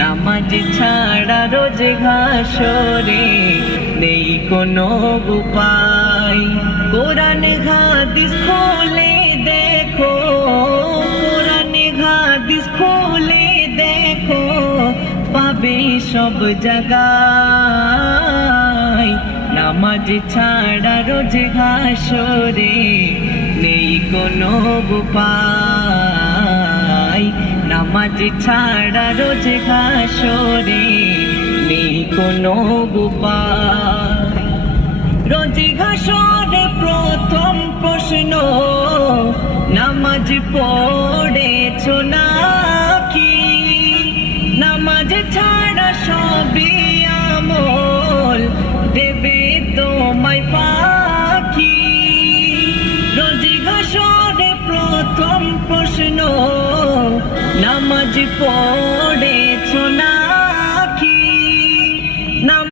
নামাজ ছাড়া রোজ হাসরে নেই কোনো উপায়। কোরআন হাদিস খুলে দেখো, কোরআন হাদিস খুলে দেখো, পাবে সব জায়গায়। নামাজ ছাড়া রোজ হাসরে নেই কোনো উপায়। নামাজ ছাড়া রোজ হাসরে নেই কোনো উপায়। রোজ হাসরে প্রথম প্রশ্ন, নামাজ পড়েছো নাকি? নামাজ ছাড়া সবই আমল দেবে তোমায় ফাঁকি। রোজ হাসরে প্রথম প্রশ্ন, নামাজ পড়